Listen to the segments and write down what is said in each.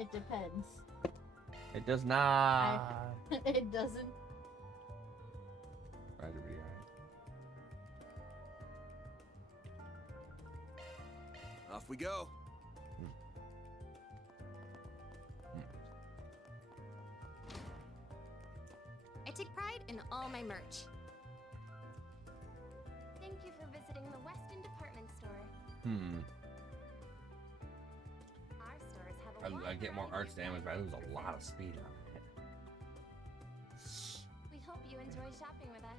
It depends. It does not. It doesn't. Right, right. Off we go. I take pride in all my merch. Thank you for visiting the Weston department store. Our stores have a I get more arts damage, but I lose a lot of speed on it. We hope you enjoy shopping with us.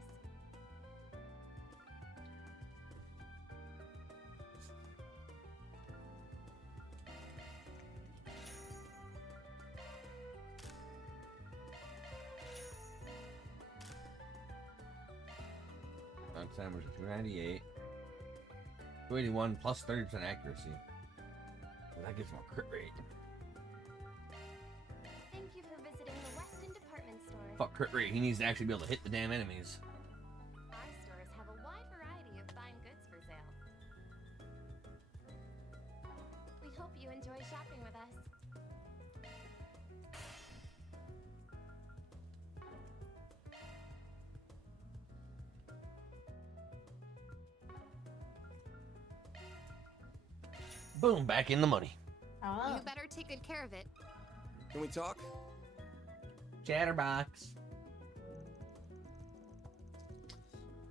Damage 298. 281 plus 30% accuracy. That gives more crit rate. Thank you for visiting the Weston department store. Fuck crit rate. He needs to actually be able to hit the damn enemies. Our stores have a wide variety of fine goods for sale. We hope you enjoy shopping with us. Boom, back in the money. Oh. You better take good care of it. Can we talk? Chatterbox.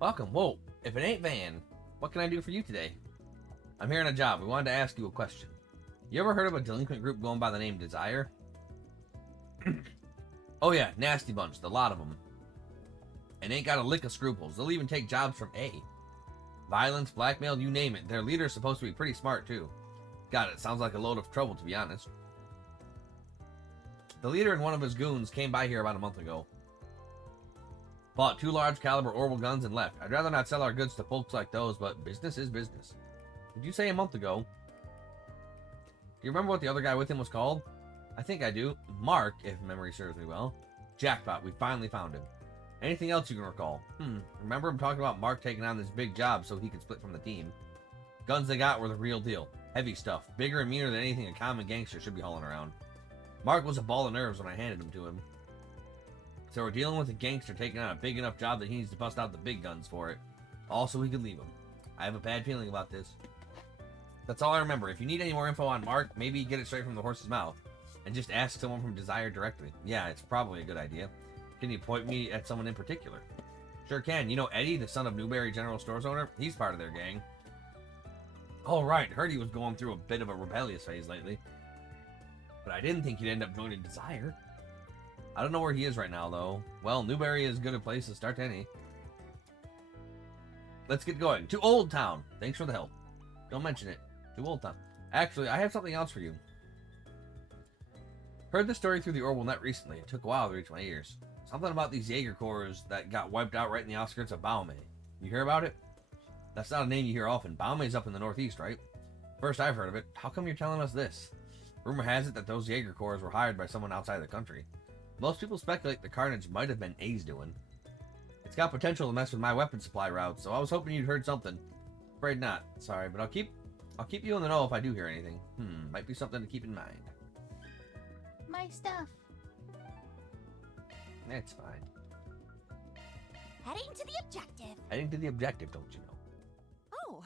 Welcome. Whoa, if it ain't Van, what can I do for you today? I'm here on a job. We wanted to ask you a question. You ever heard of a delinquent group going by the name Desire? Oh yeah, nasty bunch, the lot of them. And ain't got a lick of scruples. They'll even take jobs from A. Violence, blackmail, you name it. Their leader's supposed to be pretty smart too. God, it sounds like a load of trouble, to be honest. The leader and one of his goons came by here about a month ago. Bought 2 large caliber orbital guns and left. I'd rather not sell our goods to folks like those, but business is business. Did you say a month ago? Do you remember what the other guy with him was called? I think I do. Mark, if memory serves me well. Jackpot, we finally found him. Anything else you can recall? Remember him talking about Mark taking on this big job so he could split from the team. Guns they got were the real deal. Heavy stuff. Bigger and meaner than anything a common gangster should be hauling around. Mark was a ball of nerves when I handed him to him. So we're dealing with a gangster taking on a big enough job that he needs to bust out the big guns for it. All so he could leave him. I have a bad feeling about this. That's all I remember. If you need any more info on Mark, maybe get it straight from the horse's mouth. And just ask someone from Desire directly. Yeah, it's probably a good idea. Can you point me at someone in particular? Sure can. You know Eddie, the son of Newberry General Stores owner? He's part of their gang. Oh, right. Heard he was going through a bit of a rebellious phase lately. But I didn't think he'd end up joining Desire. I don't know where he is right now, though. Well, Newberry is good a place to start any. Let's get going. To Old Town. Thanks for the help. Don't mention it. To Old Town. Actually, I have something else for you. Heard the story through the Orbital Net recently. It took a while to reach my ears. Something about these Jaeger Corps that got wiped out right in the outskirts of Baume. You hear about it? That's not a name you hear often. Baume's up in the northeast, right? First I've heard of it. How come you're telling us this? Rumor has it that those Jaeger Corps were hired by someone outside the country. Most people speculate the carnage might have been A's doing. It's got potential to mess with my weapon supply routes, so I was hoping you'd heard something. Afraid not. Sorry, but I'll keep you in the know if I do hear anything. Might be something to keep in mind. My stuff. It's fine. Heading to the objective. Heading to the objective, don't you know? Oh,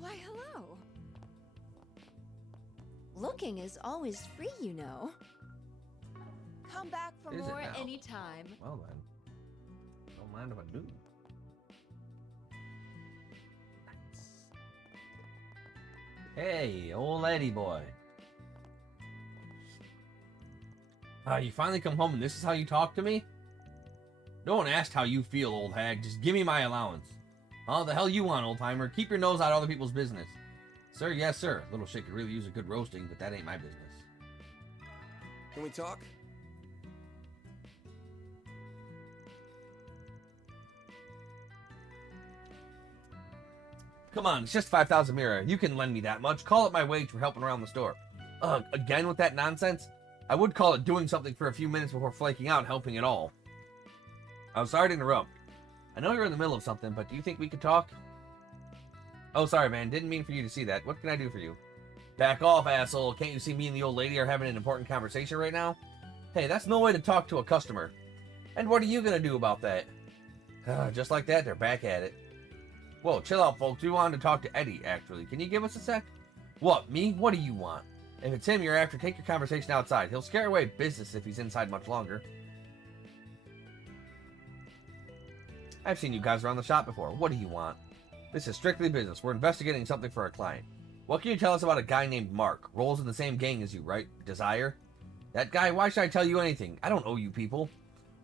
why hello. Looking is always free, you know. Come back for Is it more now? anytime. Well then. Don't mind if I do. Nice. Hey, old Eddie boy. You finally come home and this is how you talk to me? No one asked how you feel, old hag. Just give me my allowance. Oh, the hell you want, old timer? Keep your nose out of other people's business. Sir, yes, sir. Little shit could really use a good roasting, but that ain't my business. Can we talk? Come on, it's just 5,000 Mira. You can lend me that much. Call it my wage for helping around the store. Again with that nonsense? I would call it doing something for a few minutes before flaking out and helping at all. I'm sorry to interrupt. I know you're in the middle of something, but do you think we could talk? Oh, sorry, man. Didn't mean for you to see that. What can I do for you? Back off, asshole. Can't you see me and the old lady are having an important conversation right now? Hey, that's no way to talk to a customer. And what are you gonna do about that? Just like that, they're back at it. Whoa, chill out, folks. We wanted to talk to Eddie, actually. Can you give us a sec? What, me? What do you want? If it's him you're after, take your conversation outside. He'll scare away business if he's inside much longer. I've seen you guys around the shop before. What do you want? This is strictly business. We're investigating something for a client. What can you tell us about a guy named Mark? Rolls in the same gang as you, right? Desire? That guy? Why should I tell you anything? I don't owe you people.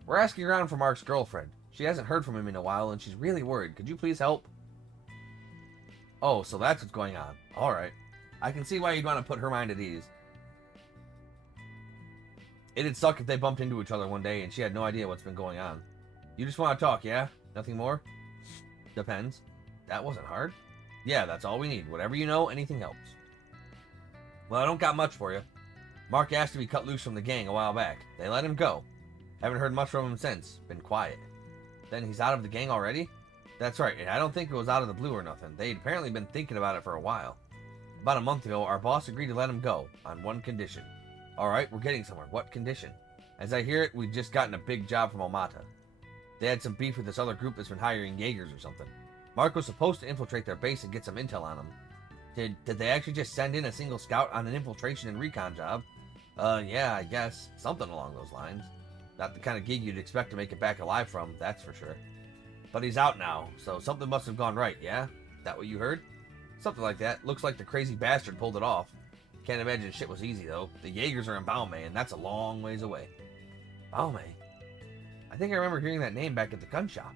We're asking around for Mark's girlfriend. She hasn't heard from him in a while, and she's really worried. Could you please help? Oh, so that's what's going on. Alright. I can see why you'd want to put her mind at ease. It'd suck if they bumped into each other one day and she had no idea what's been going on. You just want to talk, yeah? Nothing more? Depends. That wasn't hard. Yeah, that's all we need. Whatever you know, anything helps. Well, I don't got much for you. Mark asked to be cut loose from the gang a while back. They let him go. Haven't heard much from him since. Been quiet. Then he's out of the gang already? That's right, and I don't think it was out of the blue or nothing. They'd apparently been thinking about it for a while. About a month ago, our boss agreed to let him go, on one condition. Alright, we're getting somewhere. What condition? As I hear it, we've just gotten a big job from Omata. They had some beef with this other group that's been hiring Jaegers or something. Mark was supposed to infiltrate their base and get some intel on them. Did they actually just send in a single scout on an infiltration and recon job? Yeah, I guess. Something along those lines. Not the kind of gig you'd expect to make it back alive from, that's for sure. But he's out now, so something must have gone right, yeah? That what you heard? Something like that. Looks like the crazy bastard pulled it off. Can't imagine shit was easy, though. The Jaegers are in Baumei, and that's a long ways away. Baumei? I think I remember hearing that name back at the gun shop.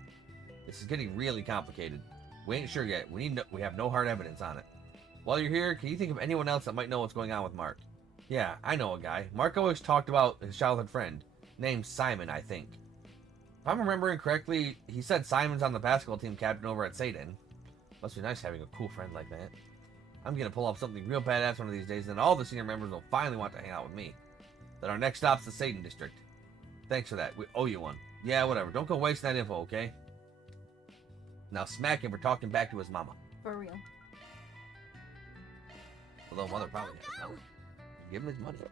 This is getting really complicated. We ain't sure yet. We have no hard evidence on it. While you're here, can you think of anyone else that might know what's going on with Mark? Yeah, I know a guy. Mark always talked about his childhood friend. Named Simon, I think. If I'm remembering correctly, he said Simon's on the basketball team captain over at Satan. Must be nice having a cool friend like that. I'm gonna pull off something real badass one of these days, and then all the senior members will finally want to hang out with me. Then our next stop's the Satan district. Thanks for that. We owe you one. Yeah, whatever. Don't go wasting that info, okay? Now smack him for talking back to his mama. For real. Although mother probably has no. Give him his money. You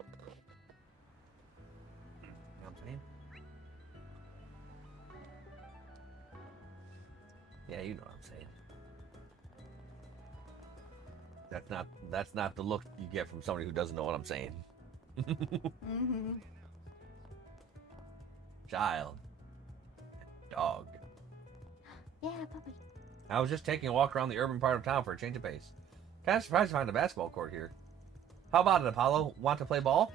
know what I'm saying? Yeah, you know what I'm saying. That's not the look you get from somebody who doesn't know what I'm saying. Mm-hmm. Child. Dog. Yeah, puppy. I was just taking a walk around the urban part of town for a change of pace. Kind of surprised to find a basketball court here. How about it, Apollo? Want to play ball?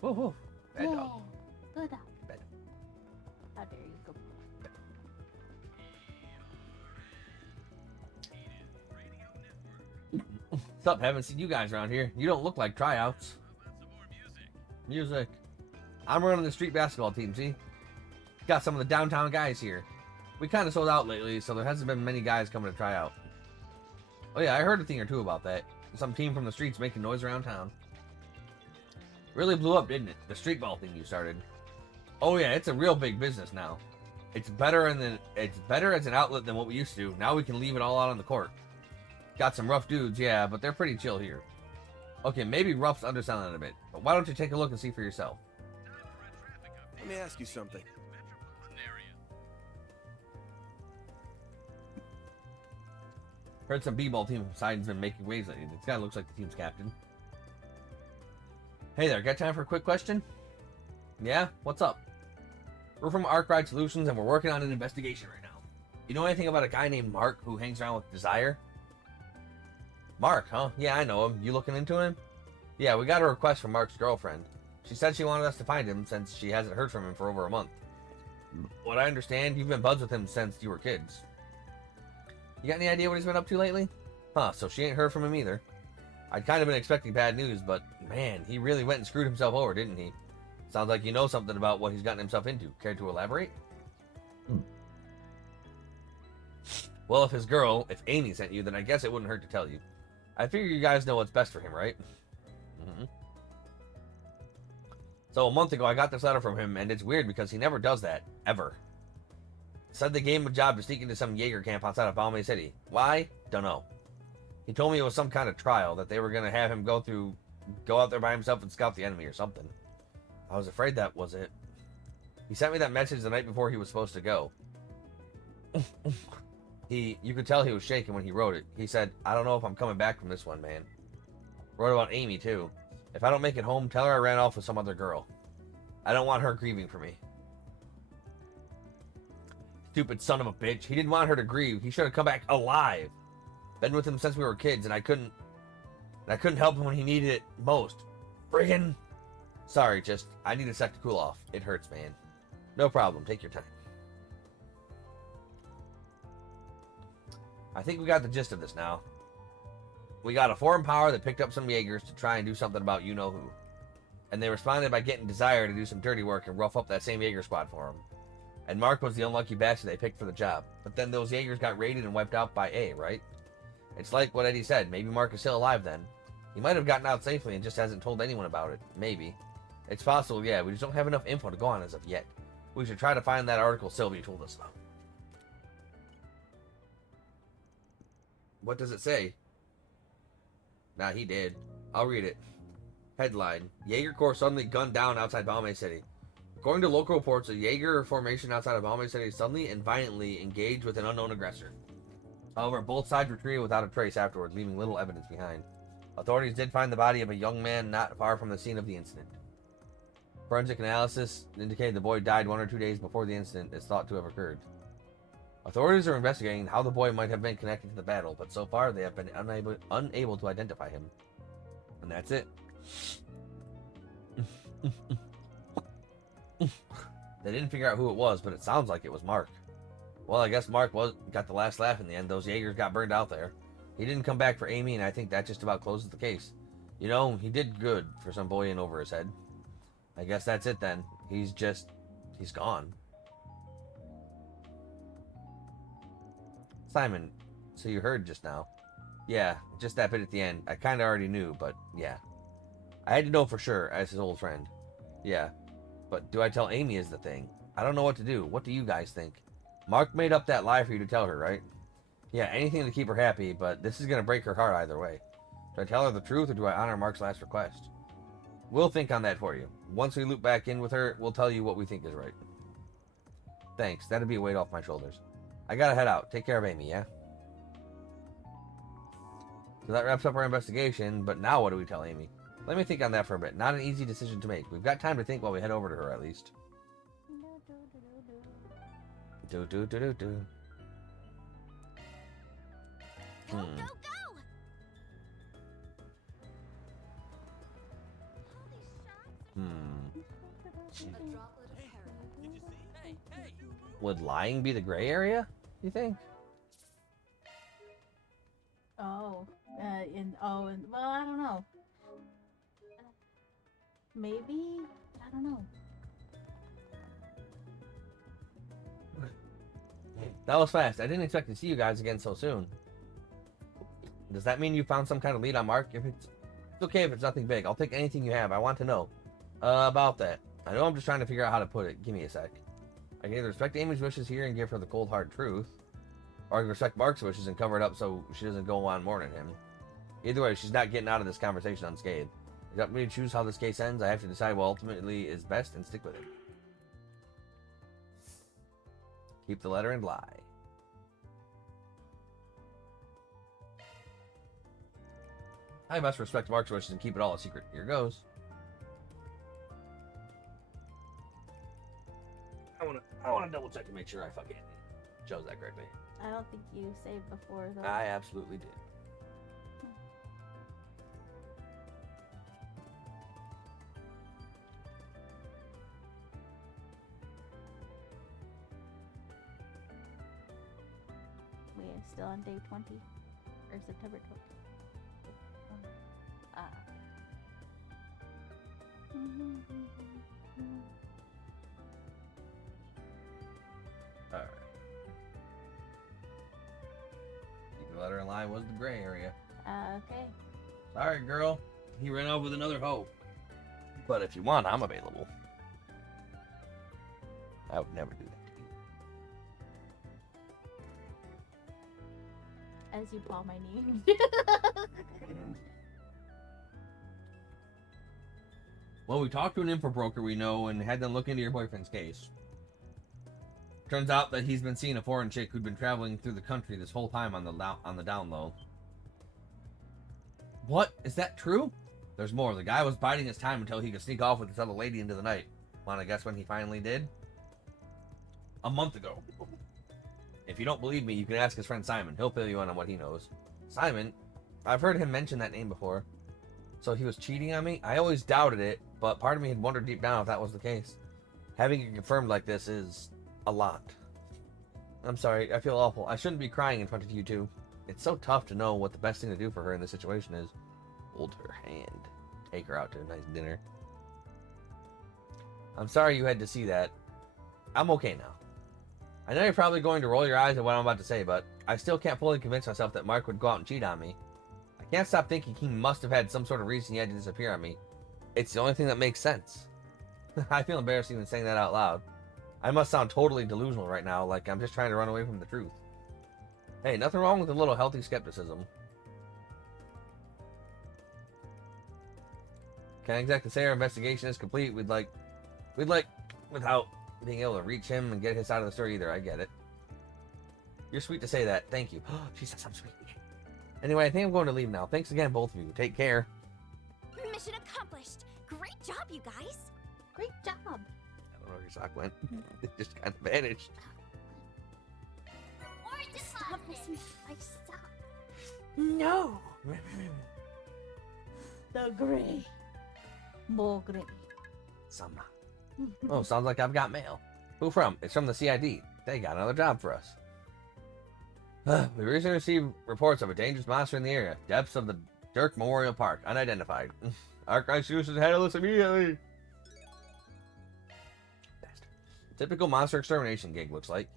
Woo woo. Bad Yeah. dog. Good dog. Bad. How dare you go? What's up? Haven't seen you guys around here. You don't look like tryouts. Music. I'm running the street basketball team, see? Got some of the downtown guys here. We kind of sold out lately, so there hasn't been many guys coming to try out. Oh yeah, I heard a thing or two about that. Some team from the streets making noise around town. Really blew up, didn't it? The street ball thing you started. Oh yeah, it's a real big business now. It's better as an outlet than what we used to. Now we can leave it all out on the court. Got some rough dudes, yeah, but they're pretty chill here. Okay, maybe rough's underselling it a bit, but why don't you take a look and see for yourself? Let me ask you something. Heard some b-ball team from Sidon's been making waves lately. This guy looks like the team's captain. Hey there, got time for a quick question? Yeah? What's up? We're from Arkwright Solutions and we're working on an investigation right now. You know anything about a guy named Mark who hangs around with Desire? Mark, huh? Yeah, I know him. You looking into him? Yeah, we got a request from Mark's girlfriend. She said she wanted us to find him since she hasn't heard from him for over a month. What I understand, you've been buds with him since you were kids. You got any idea what he's been up to lately? Huh, so she ain't heard from him either. I'd kind of been expecting bad news, but man, he really went and screwed himself over, didn't he? Sounds like you know something about what he's gotten himself into. Care to elaborate? Well, if Amy sent you, then I guess it wouldn't hurt to tell you. I figure you guys know what's best for him, right? Mm-hmm. So a month ago, I got this letter from him, and it's weird because he never does that. Ever. Said they gave him a job to sneak into some Jaeger camp outside of Baumei City. Why? Don't know. He told me it was some kind of trial that they were going to have him go out there by himself and scout the enemy or something. I was afraid that was it. He sent me that message the night before he was supposed to go. You could tell he was shaking when he wrote it. He said, I don't know if I'm coming back from this one, man. Wrote about Amy, too. If I don't make it home, tell her I ran off with some other girl. I don't want her grieving for me. Stupid son of a bitch. He didn't want her to grieve. He should have come back alive. Been with him since we were kids, and I couldn't help him when he needed it most. Friggin'. Sorry, just, I need a sec to cool off. It hurts, man. No problem. Take your time. I think we got the gist of this now. We got a foreign power that picked up some Jaegers to try and do something about you-know-who. And they responded by getting Desire to do some dirty work and rough up that same Jaeger squad for him. And Mark was the unlucky bastard they picked for the job. But then those Jaegers got raided and wiped out by A, right? It's like what Eddie said. Maybe Mark is still alive then. He might have gotten out safely and just hasn't told anyone about it. Maybe. It's possible, yeah. We just don't have enough info to go on as of yet. We should try to find that article Sylvia told us about. What does it say? Nah, he did. I'll read it. Headline: Jaeger Corps suddenly gunned down outside Balmain City. According to local reports, a Jaeger formation outside of Balmain City suddenly and violently engaged with an unknown aggressor. However, both sides retreated without a trace afterwards, leaving little evidence behind. Authorities did find the body of a young man not far from the scene of the incident. Forensic analysis indicated the boy died 1 or 2 days before the incident is thought to have occurred. Authorities are investigating how the boy might have been connected to the battle, but so far they have been unable to identify him. And that's it. They didn't figure out who it was, but it sounds like it was Mark. Well, I guess Mark got the last laugh in the end. Those Jaegers got burned out there. He didn't come back for Amy, and I think that just about closes the case. You know, he did good for some boy in over his head. I guess that's it then. He's gone. Simon, so you heard just now. Yeah, just that bit at the end. I kind of already knew, but yeah. I had to know for sure, as his old friend. Yeah, but do I tell Amy is the thing? I don't know what to do. What do you guys think? Mark made up that lie for you to tell her, right? Yeah, anything to keep her happy, but this is going to break her heart either way. Do I tell her the truth, or do I honor Mark's last request? We'll think on that for you. Once we loop back in with her, we'll tell you what we think is right. Thanks, that'd be a weight off my shoulders. I gotta head out. Take care of Amy, yeah? So that wraps up our investigation, but now what do we tell Amy? Let me think on that for a bit. Not an easy decision to make. We've got time to think while we head over to her, at least. Do. Go, go, go! Would lying be the gray area, you think? Oh, well, I don't know. Maybe? I don't know. That was fast. I didn't expect to see you guys again so soon. Does that mean you found some kind of lead on Mark? If it's okay if it's nothing big. I'll take anything you have. I want to know. About that. I know I'm just trying to figure out how to put it. Give me a sec. I can either respect Amy's wishes here and give her the cold hard truth, or I can respect Mark's wishes and cover it up so she doesn't go on mourning him. Either way, she's not getting out of this conversation unscathed. It's up to me to choose how this case ends. I have to decide what ultimately is best and stick with it. Keep the letter and lie. I must respect Mark's wishes and keep it all a secret. Here goes. I want to double check to make sure I fucking chose that correctly. I don't think you saved before, though. I absolutely did. We are still on day 20, or September 20th. Alright. Keep the letter in line was the gray area. Okay. Sorry, girl. He ran off with another hoe. But if you want, I'm available. I would never do that to As you paw my knee. Well, we talked to an info broker we know and had them look into your boyfriend's case. Turns out that he's been seeing a foreign chick who'd been traveling through the country this whole time on the down low. What? Is that true? There's more. The guy was biding his time until he could sneak off with this other lady into the night. Wanna guess when he finally did? A month ago. If you don't believe me, you can ask his friend Simon. He'll fill you in on what he knows. Simon? I've heard him mention that name before. So he was cheating on me? I always doubted it, but part of me had wondered deep down if that was the case. Having it confirmed like this is a lot. I'm sorry, I feel awful. I shouldn't be crying in front of you two. It's so tough to know what the best thing to do for her in this situation is. Hold her hand. Take her out to a nice dinner. I'm sorry you had to see that. I'm okay now. I know you're probably going to roll your eyes at what I'm about to say, but I still can't fully convince myself that Mark would go out and cheat on me. I can't stop thinking he must have had some sort of reason he had to disappear on me. It's the only thing that makes sense. I feel embarrassed even saying that out loud. I must sound totally delusional right now, like I'm just trying to run away from the truth. Hey, nothing wrong with a little healthy skepticism. Can't exactly say our investigation is complete. We'd like, without being able to reach him and get his side of the story either. I get it. You're sweet to say that. Thank you. She says I'm sweet. Anyway, I think I'm going to leave now. Thanks again, both of you. Take care. Mission accomplished. Great job, you guys. Great job. I don't know where your sock went. It just kind of vanished. Stop missing my sock. No. The gray. More gray. Summer. Oh, sounds like I've got mail. Who from? It's from the CID. They got another job for us. We recently received reports of a dangerous monster in the area. Depths of the Dirk Memorial Park. Unidentified. Archive Solutions handle this immediately. Bastard. Typical monster extermination gig, looks like.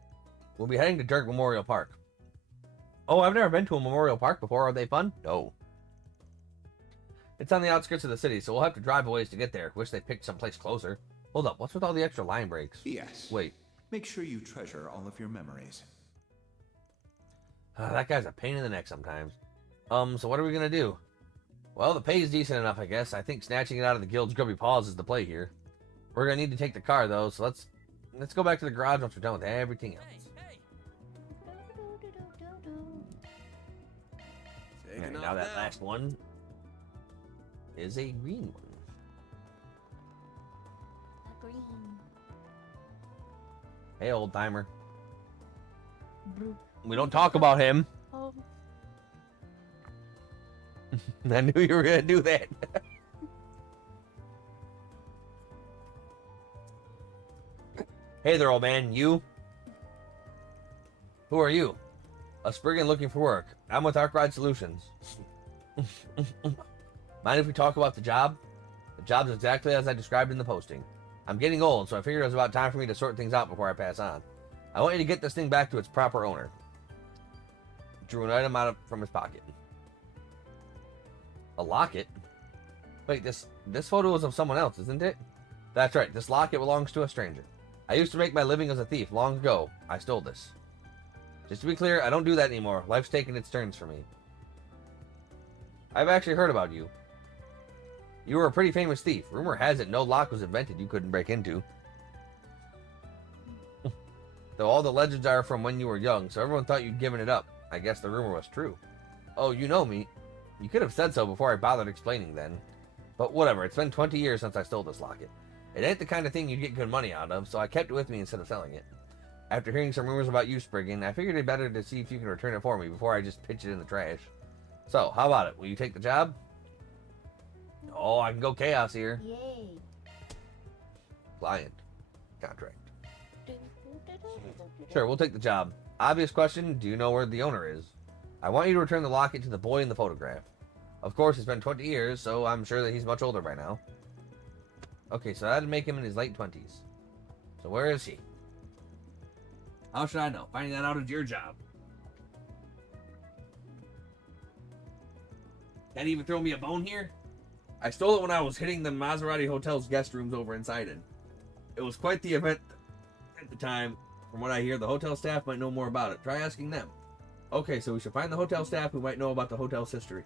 We'll be heading to Dirk Memorial Park. Oh, I've never been to a memorial park before. Are they fun? No. It's on the outskirts of the city, so we'll have to drive a ways to get there. Wish they picked someplace closer. Hold up, what's with all the extra line breaks? Yes. Wait. Make sure you treasure all of your memories. That guy's a pain in the neck sometimes. So what are we gonna do? Well, the pay is decent enough, I guess. I think snatching it out of the guild's grubby paws is the play here. We're gonna need to take the car, though, so let's go back to the garage once we're done with everything else. And now that last one is a green one. A green. Hey, old timer. Blue. We don't talk about him. Oh. I knew you were gonna do that. Hey there, old man. You? Who are you? A Spriggan looking for work. I'm with Arkwright Solutions. Mind if we talk about the job? The job's exactly as I described in the posting. I'm getting old, so I figured it was about time for me to sort things out before I pass on. I want you to get this thing back to its proper owner. Drew an item from his pocket. A locket? Wait, this photo is of someone else, isn't it? That's right, this locket belongs to a stranger. I used to make my living as a thief long ago. I stole this. Just to be clear, I don't do that anymore. Life's taken its turns for me. I've actually heard about you. You were a pretty famous thief. Rumor has it no lock was invented you couldn't break into. Though all the legends are from when you were young, so everyone thought you'd given it up. I guess the rumor was true. Oh, you know me. You could have said so before I bothered explaining then. But whatever, it's been 20 years since I stole this locket. It ain't the kind of thing you'd get good money out of, so I kept it with me instead of selling it. After hearing some rumors about you, Spriggan, I figured it'd better to see if you can return it for me before I just pitch it in the trash. So, how about it? Will you take the job? Oh, I can go chaos here. Yay. Client. Contract. Sure, we'll take the job. Obvious question, do you know where the owner is? I want you to return the locket to the boy in the photograph. Of course, it's been 20 years, so I'm sure that he's much older by now. Okay, so that'd make him in his late 20s. So where is he? How should I know? Finding that out is your job. Can't even throw me a bone here? I stole it when I was hitting the Maserati Hotel's guest rooms over inside it. It was quite the event at the time. From what I hear, the hotel staff might know more about it. Try asking them. Okay, so we should find the hotel staff who might know about the hotel's history.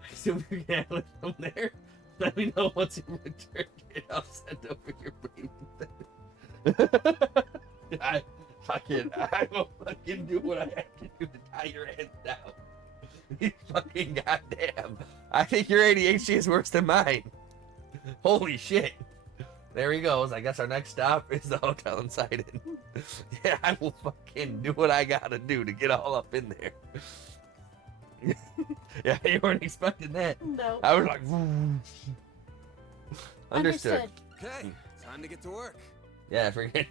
I assume you can handle it from there. Let me know once you return it. I'll send over your baby. I will fucking do what I have to do to tie your head down. You fucking goddamn. I think your ADHD is worse than mine. Holy shit. There he goes. I guess our next stop is the hotel in Sidon. Yeah, I will fucking do what I gotta do to get all up in there. Yeah, you weren't expecting that. No. I was like, Understood. Okay, time to get to work. Yeah, forget.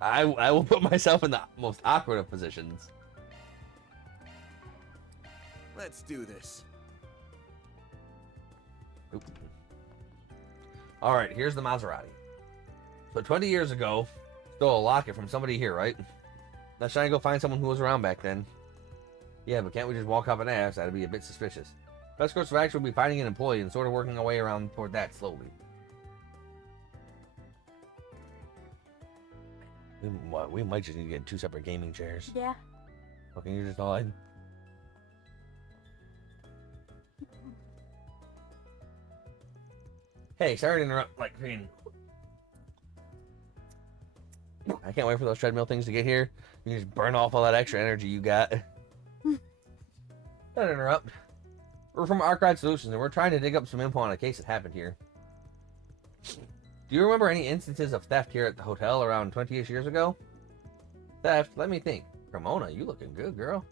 I will put myself in the most awkward of positions. Let's do this. Oop. All right, here's the Maserati. So 20 years ago, stole a locket from somebody here, right? Now should I go find someone who was around back then? Yeah, but can't we just walk up and ask? That'd be a bit suspicious. Best course of action would be finding an employee and sort of working our way around toward that slowly. We might just need to get 2 separate gaming chairs. Yeah. Fucking you're just all in. Hey, sorry to interrupt. Like, I mean, I can't wait for those treadmill things to get here. You can just burn off all that extra energy you got. Don't interrupt. We're from Archive Solutions, and we're trying to dig up some info on a case that happened here. Do you remember any instances of theft here at the hotel around 20-ish years ago? Theft? Let me think. Ramona, you looking good, girl.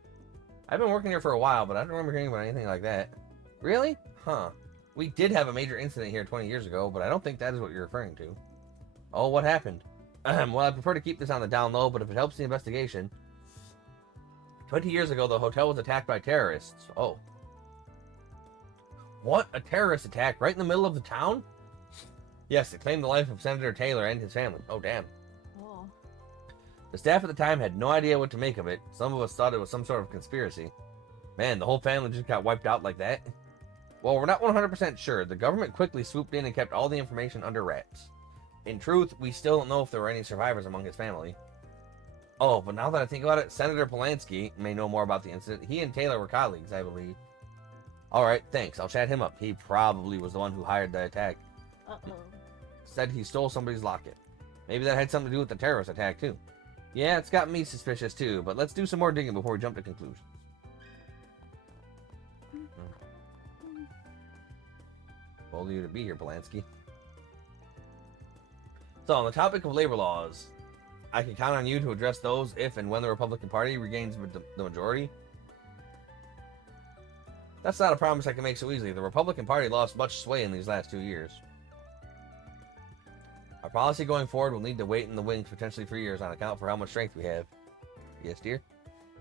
I've been working here for a while, but I don't remember hearing about anything like that. Really? Huh. We did have a major incident here 20 years ago, but I don't think that is what you're referring to. Oh, what happened? Well, I prefer to keep this on the down low, but if it helps the investigation... 20 years ago, the hotel was attacked by terrorists. Oh. What? A terrorist attack right in the middle of the town? Yes, it claimed the life of Senator Taylor and his family. Oh, damn. Oh. The staff at the time had no idea what to make of it. Some of us thought it was some sort of conspiracy. Man, the whole family just got wiped out like that? Well, we're not 100% sure. The government quickly swooped in and kept all the information under wraps. In truth, we still don't know if there were any survivors among his family. Oh, but now that I think about it, Senator Polanski may know more about the incident. He and Taylor were colleagues, I believe. Alright, thanks. I'll chat him up. He probably was the one who hired the attack. Uh-oh. Said he stole somebody's locket. Maybe that had something to do with the terrorist attack, too. Yeah, it's got me suspicious, too, but let's do some more digging before we jump to conclusions. Bold of you to be here, Polanski. So, on the topic of labor laws, I can count on you to address those if and when the Republican Party regains the majority. That's not a promise I can make so easily. The Republican Party lost much sway in these last 2 years. Our policy going forward will need to wait in the wings potentially for years on account for how much strength we have. Yes, dear?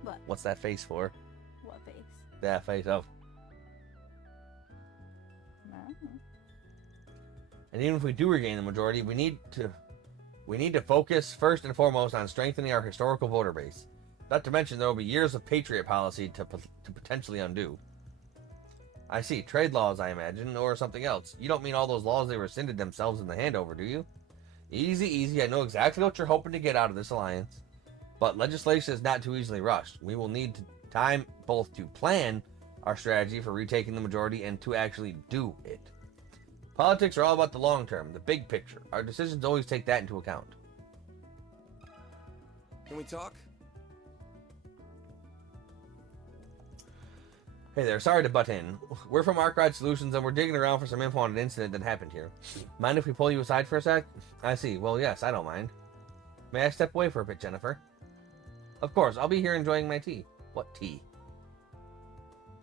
What? What's that face for? What face? That face of. No. And even if we do regain the majority, we need to focus first and foremost on strengthening our historical voter base. Not to mention there will be years of patriot policy to potentially undo. I see. Trade laws, I imagine, or something else. You don't mean all those laws they rescinded themselves in the handover, do you? Easy, easy. I know exactly what you're hoping to get out of this alliance. But legislation is not too easily rushed. We will need time both to plan our strategy for retaking the majority and to actually do it. Politics are all about the long term, the big picture. Our decisions always take that into account. Can we talk? Hey there, sorry to butt in. We're from Arkwright Solutions and we're digging around for some info on an incident that happened here. Mind if we pull you aside for a sec? I see. Well, yes, I don't mind. May I step away for a bit, Jennifer? Of course, I'll be here enjoying my tea. What tea?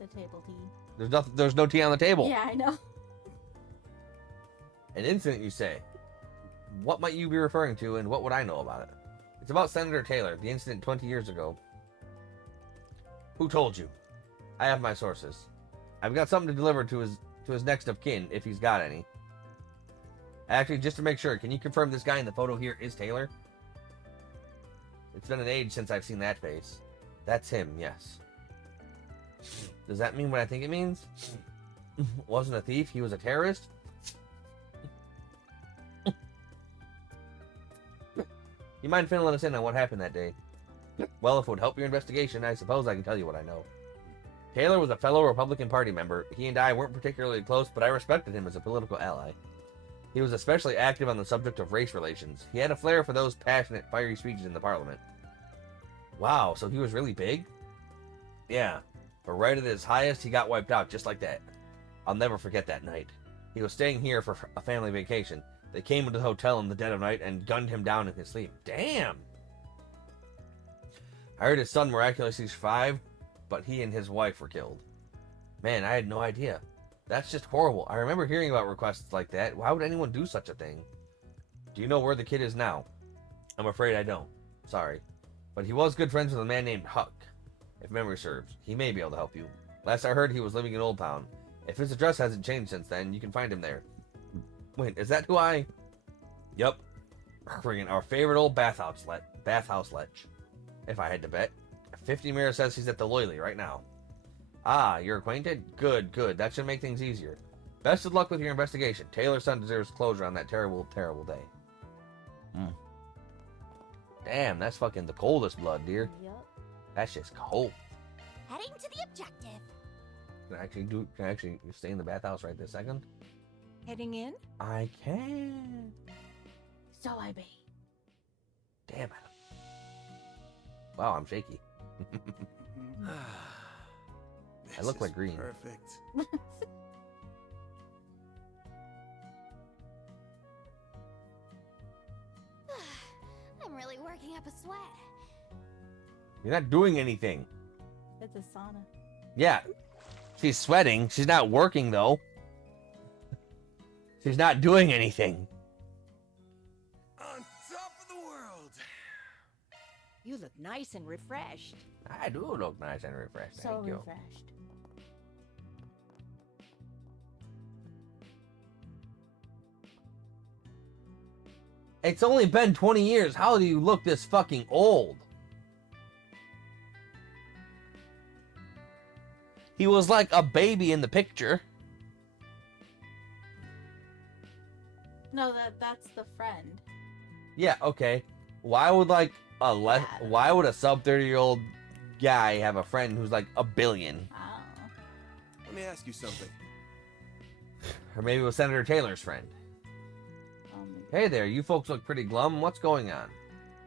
The table tea. There's no tea on the table. Yeah, I know. An incident, you say? What might you be referring to and what would I know about it? It's about Senator Taylor, the incident 20 years ago. Who told you? I have my sources. I've got something to deliver to his next of kin, if he's got any. Actually, just to make sure, can you confirm this guy in the photo here is Taylor? It's been an age since I've seen that face. That's him, yes. Does that mean what I think it means? Wasn't a thief, he was a terrorist? You mind filling us in on what happened that day? Well, if it would help your investigation, I suppose I can tell you what I know. Taylor was a fellow Republican Party member. He and I weren't particularly close, but I respected him as a political ally. He was especially active on the subject of race relations. He had a flair for those passionate, fiery speeches in the Parliament. Wow, so he was really big? Yeah, but right at his highest, he got wiped out just like that. I'll never forget that night. He was staying here for a family vacation. They came into the hotel in the dead of night and gunned him down in his sleep. Damn! I heard his son miraculously survived, but he and his wife were killed. Man, I had no idea. That's just horrible. I remember hearing about requests like that. Why would anyone do such a thing? Do you know where the kid is now? I'm afraid I don't. Sorry. But he was good friends with a man named Huck. If memory serves, he may be able to help you. Last I heard, he was living in Old Town. If his address hasn't changed since then, you can find him there. Wait, is that who I... Yup. Friggin' our favorite old bathhouse lech. If I had to bet. 50 Mirror says he's at the Loyally right now. Ah, you're acquainted? Good, good. That should make things easier. Best of luck with your investigation. Taylor's son deserves closure on that terrible, terrible day. Damn, that's fucking the coldest blood, dear. Yup. That's just cold. Heading to the objective. Can I actually stay in the bathhouse right this second? Heading in? I can. So I be. Damn it. Wow, I'm shaky. I look like green. Perfect. I'm really working up a sweat. You're not doing anything. It's a sauna. Yeah. She's sweating. She's not working, though. She's not doing anything. On top of the world. You look nice and refreshed. I do look nice and refreshed. So Thank you. refreshed. It's only been 20 years. How do you look this fucking old? He was like a baby in the picture. No, that's the friend. Yeah, okay. Why would like Yeah. why would a sub 30-year-old guy have a friend who's like a billion? I Let me ask you something. Or maybe it was Senator Taylor's friend. don't know. Hey there, you folks look pretty glum. What's going on?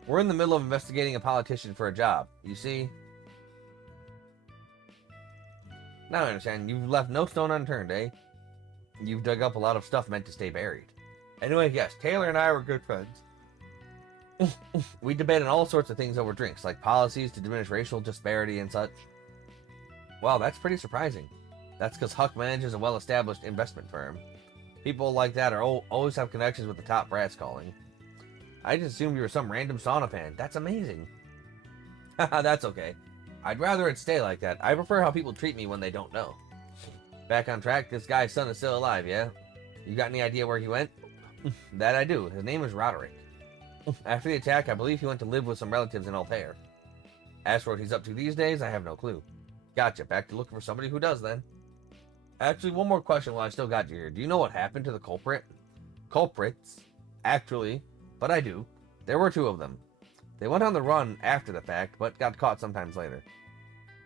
We're in the middle of investigating a politician for a job. You see? Now I understand. You've left no stone unturned, eh? You've dug up a lot of stuff meant to stay buried. Anyway, yes, Taylor and I were good friends. We debated all sorts of things over drinks, like policies to diminish racial disparity and such. Wow, that's pretty surprising. That's because Huck manages a well-established investment firm. People like that are always have connections with the top brass calling. I just assumed you were some random sauna fan. That's amazing. Haha, that's okay. I'd rather it stay like that. I prefer how people treat me when they don't know. Back on track, this guy's son is still alive, yeah? You got any idea where he went? That I do. His name is Roderick. After the attack, I believe he went to live with some relatives in Altair. As for what he's up to these days, I have no clue. Gotcha. Back to looking for somebody who does, then. Actually, one more question while I still got you here. Do you know what happened to the culprit? Culprits. Actually, but I do. There were two of them. They went on the run after the fact, but got caught sometimes later.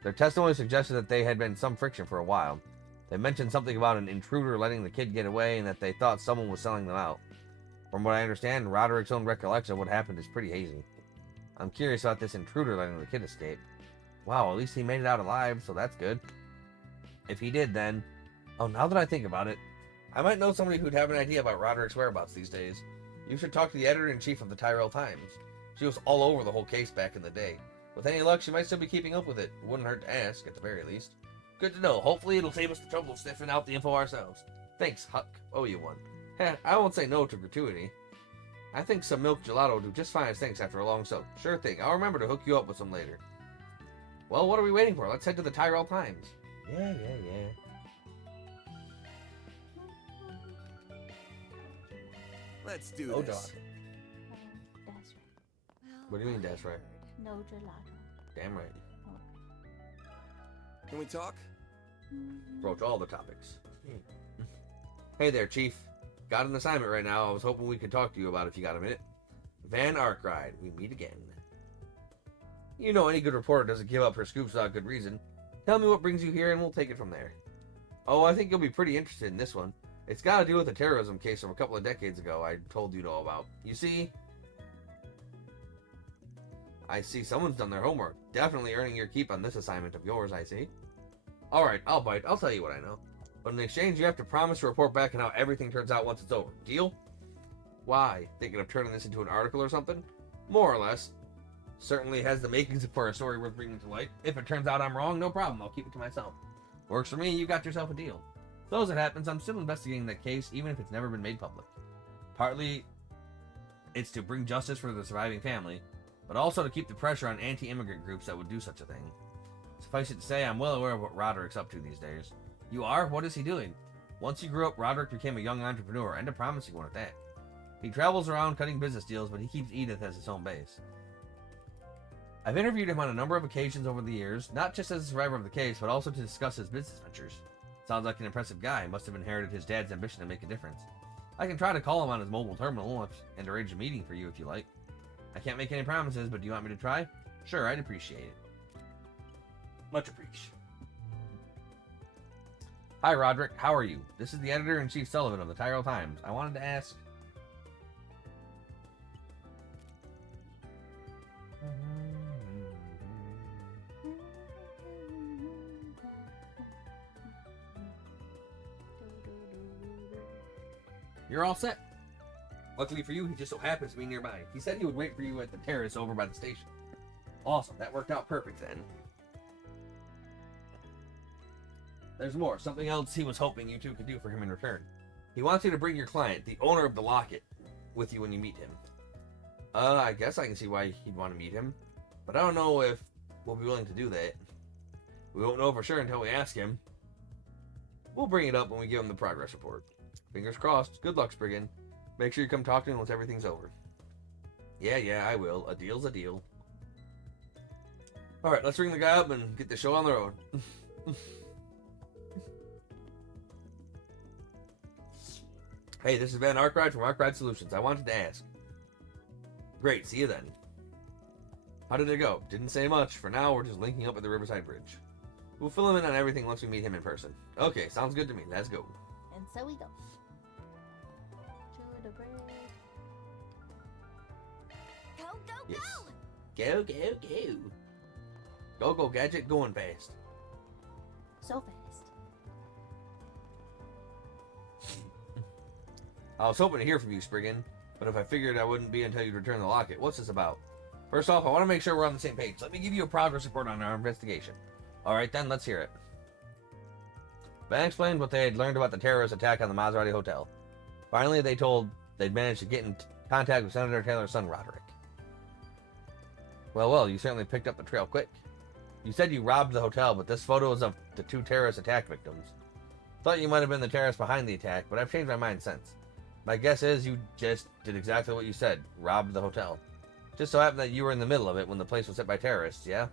Their testimony suggested that they had been some friction for a while. They mentioned something about an intruder letting the kid get away and that they thought someone was selling them out. From what I understand, Roderick's own recollection of what happened is pretty hazy. I'm curious about this intruder letting the kid escape. Wow, at least he made it out alive, so that's good. If he did, then... Oh, now that I think about it, I might know somebody who'd have an idea about Roderick's whereabouts these days. You should talk to the editor-in-chief of the Tyrell Times. She was all over the whole case back in the day. With any luck, she might still be keeping up with it. Wouldn't hurt to ask, at the very least. Good to know. Hopefully it'll save us the trouble of sniffing out the info ourselves. Thanks, Huck. Owe you one. Heh, I won't say no to gratuity. I think some milk gelato will do just fine as thanks after a long soak. Sure thing. I'll remember to hook you up with some later. Well, what are we waiting for? Let's head to the Tyrell Times. Yeah. Let's do Oh, this. dog. That's right. Well, What do you mean that's right? No gelato. Damn right. Can we talk? Broach all the topics. Hey there, Chief. Got an assignment right now I was hoping we could talk to you about if you got a minute. Van Arkride, we meet again. You know any good reporter doesn't give up her scoops without good reason. Tell me what brings you here and we'll take it from there. Oh, I think you'll be pretty interested in this one. It's got to do with the terrorism case from a couple of decades ago I told you all about. You see... I see someone's done their homework. Definitely earning your keep on this assignment of yours, I see. Alright, I'll bite. I'll tell you what I know. But in exchange, you have to promise to report back on how everything turns out once it's over. Deal? Why? Thinking of turning this into an article or something? More or less. Certainly has the makings for a story worth bringing to light. If it turns out I'm wrong, no problem. I'll keep it to myself. Works for me, you got yourself a deal. So as it happens, I'm still investigating that case, even if it's never been made public. Partly, it's to bring justice for the surviving family, but also to keep the pressure on anti-immigrant groups that would do such a thing. Suffice it to say, I'm well aware of what Roderick's up to these days. You are? What is he doing? Once he grew up, Roderick became a young entrepreneur, and a promising one at that. He travels around cutting business deals, but he keeps Edith as his home base. I've interviewed him on a number of occasions over the years, not just as a survivor of the case, but also to discuss his business ventures. Sounds like an impressive guy. Must have inherited his dad's ambition to make a difference. I can try to call him on his mobile terminal and arrange a meeting for you if you like. I can't make any promises, but do you want me to try? Sure, I'd appreciate it. Much appreciated. Hi, Roderick. How are you? This is the editor-in-chief Sullivan of the Tyrell Times. I wanted to ask... You're all set. Luckily for you, he just so happens to be nearby. He said he would wait for you at the terrace over by the station. Awesome, that worked out perfect then. There's more. Something else he was hoping you two could do for him in return. He wants you to bring your client, the owner of the locket, with you when you meet him. I guess I can see why he'd want to meet him. But I don't know if we'll be willing to do that. We won't know for sure until we ask him. We'll bring it up when we give him the progress report. Fingers crossed. Good luck, Spriggan. Make sure you come talk to him once everything's over. Yeah, I will. A deal's a deal. Alright, let's ring the guy up and get the show on the road. Hey, this is Ben Arkwright from Arkwright Solutions. I wanted to ask. Great, see you then. How did it go? Didn't say much. For now, we're just linking up at the Riverside Bridge. We'll fill him in on everything once we meet him in person. Okay, sounds good to me. Let's go. And so we go. To the bridge. Go, go, Yes. go! Go. Go, Gadget, going fast. So fast. I was hoping to hear from you, Spriggan, but if I figured I wouldn't be until you'd return the locket. What's this about? First off, I want to make sure we're on the same page. Let me give you a progress report on our investigation. Alright then, let's hear it. Ben explained what they had learned about the terrorist attack on the Maserati Hotel. Finally, they told they'd managed to get in contact with Senator Taylor's son, Roderick. Well, you certainly picked up the trail quick. You said you robbed the hotel, but this photo is of the two terrorist attack victims. Thought you might have been the terrorist behind the attack, but I've changed my mind since. My guess is you just did exactly what you said, robbed the hotel. Just so happened that you were in the middle of it when the place was hit by terrorists, yeah?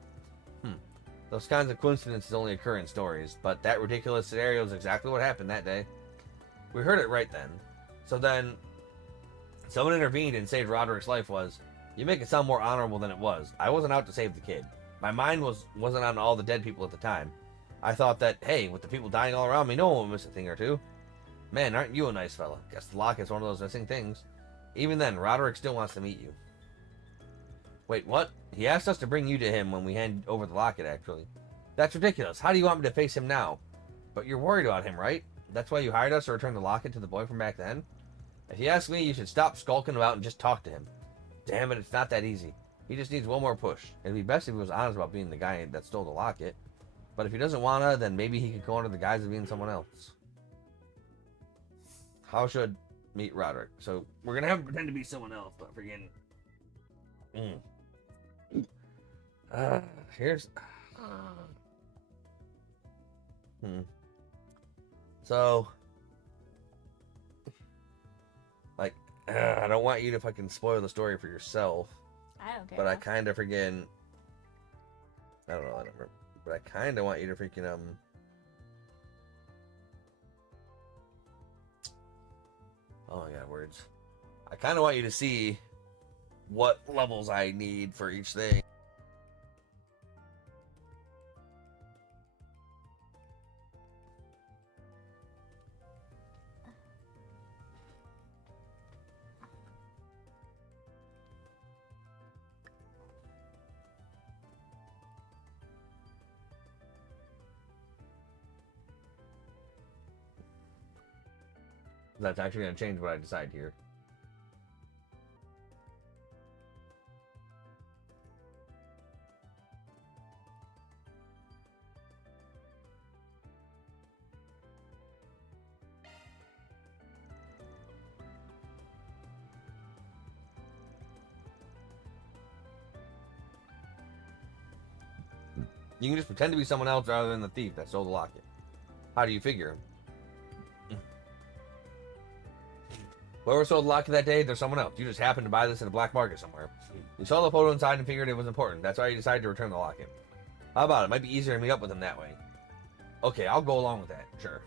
Those kinds of coincidences only occur in stories, but that ridiculous scenario is exactly what happened that day. We heard it right then. So then, someone intervened and saved Roderick's life was... You make it sound more honorable than it was. I wasn't out to save the kid. My mind wasn't on all the dead people at the time. I thought that, hey, with the people dying all around me, no one will miss a thing or two. Man, aren't you a nice fella? Guess the locket's one of those missing things. Even then, Roderick still wants to meet you. Wait, what? He asked us to bring you to him when we hand over the locket, actually. That's ridiculous. How do you want me to face him now? But you're worried about him, right? That's why you hired us to return the locket to the boy from back then? If you ask me, you should stop skulking about and just talk to him. Damn it, it's not that easy. He just needs one more push. It'd be best if he was honest about being the guy that stole the locket. But if he doesn't wanna, then maybe he could go under the guise of being someone else. How should meet Roderick? So, we're gonna have him pretend to be someone else, but forgetting... Here's... So... Like, I don't want you to fucking spoil the story for yourself. I don't care. But I kind of freaking... I don't know that number. But I kind of want you to freaking, Oh my god, words. I kind of want you to see what levels I need for each thing. That's actually going to change what I decide here. You can just pretend to be someone else rather than the thief that stole the locket. How do you figure? Whoever sold the locket that day, there's someone else. You just happened to buy this in a black market somewhere. You saw the photo inside and figured it was important. That's why you decided to return the locket. How about it? Might be easier to meet up with him that way. Okay, I'll go along with that. Sure.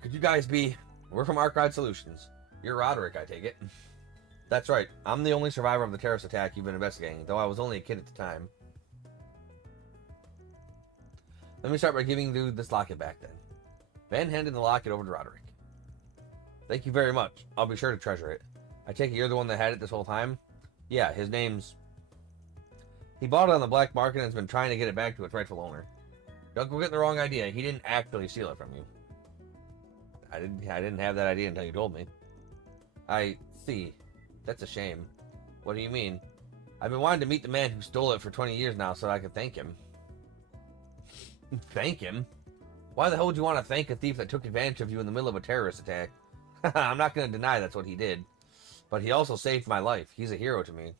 Could you guys be... We're from Arkwright Solutions. You're Roderick, I take it. That's right. I'm the only survivor of the terrorist attack you've been investigating, though I was only a kid at the time. Let me start by giving you this locket back then. Ben handed the locket over to Roderick. Thank you very much. I'll be sure to treasure it. I take it you're the one that had it this whole time? Yeah, his name's... He bought it on the black market and has been trying to get it back to its rightful owner. Don't go getting the wrong idea. He didn't actually steal it from you. I didn't have that idea until you told me. I see. That's a shame. What do you mean? I've been wanting to meet the man who stole it for 20 years now so I could thank him. Thank him? Why the hell would you want to thank a thief that took advantage of you in the middle of a terrorist attack? I'm not going to deny that's what he did. But he also saved my life. He's a hero to me.